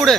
पुढे.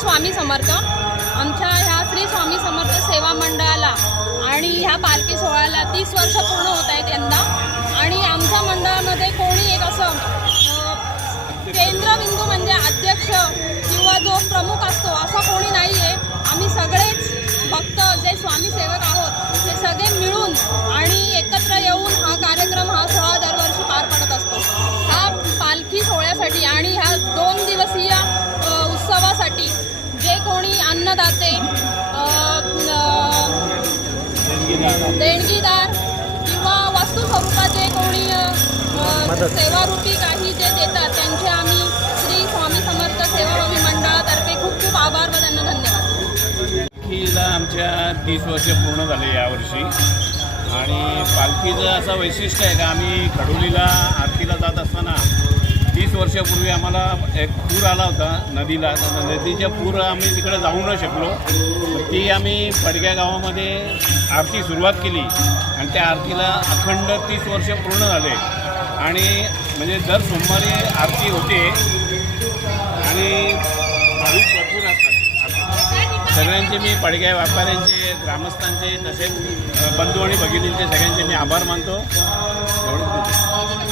स्वामी समर्थ आमच्या ह्या श्री स्वामी समर्थ सेवा मंडळाला आणि ह्या पालखी सोहळ्याला 30 वर्ष पूर्ण होत आहेत यंदा. आणि आमच्या मंडळामध्ये कोणी एक असं केंद्रबिंदू म्हणजे अध्यक्ष किंवा जो प्रमुख असतो असा कोणी नाही आहे. आम्ही सगळेच भक्त जे स्वामी सेवक आहोत ते सगळे मिळून आणि एकत्र येऊन हा कार्यक्रम हा सोहळा दरवर्षी पार पडत असतो. ह्या पालखी सोहळ्यासाठी आणि ह्या 2 दिवसीय उत्सवासाठी जे कोणी अन्नदाते देणगीदार किंवा वस्तू स्वरूपाचे कोणी सेवारूपी काही जे देतात त्यांचे आम्ही श्री स्वामी समर्थ सेवाभावी मंडळातर्फे खूप खूप आभार व त्यांना धन्यवाद. पालखीला आमच्या 30 वर्ष पूर्ण झाले यावर्षी. आणि पालखीचं असं वैशिष्ट्य आहे का आम्ही खडोलीला आरतीला जात असताना 30 वर्षापूर्वी आम्हाला एक पूर आला होता नदीला. नदीच्या पूर आम्ही तिकडे जाऊ न शकलो. ती आम्ही पडग्या गावामध्ये आरती सुरुवात केली आणि त्या आरतीला अखंड 30 वर्ष पूर्ण झाले. आणि म्हणजे दर सोमवारी आरती होते आणि भाविक भरपूर असतात. सगळ्यांचे मी पडग्या व्यापाऱ्यांचे ग्रामस्थांचे तसेच बंधू आणि भगिनींचे सगळ्यांचे मी आभार मानतो. एवढंच.